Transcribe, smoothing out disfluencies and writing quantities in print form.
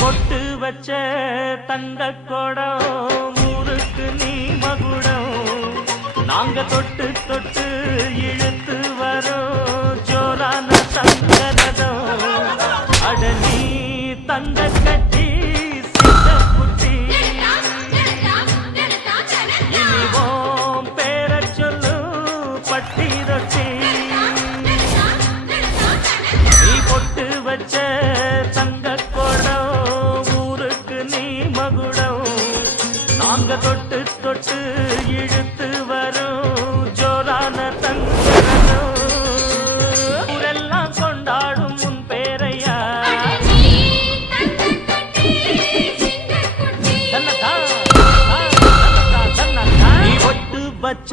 பொட்டு வச்ச தங்க கொடம் ஊருக்கு நீ மகுடம் நாங்க தொட்டு தொட்டு இழுத்து வரோம் ஜோரான தங்கரதம் அட நீ தங்க கட்டி சித்த குட்டி இனிவோம் பேர சொல்லு பட்டி ரொட்டி நீ பொட்டு வச்ச தங்க கொடம் ஊருக்கு நீ மகுடம் நாங்க தொட்டு தொட்டு இழுத்து வரும் ஜோரான தங்கரதம் ஊரெல்லாம் கொண்டாடும் உன் பேரையா நீ பொட்டு வச்ச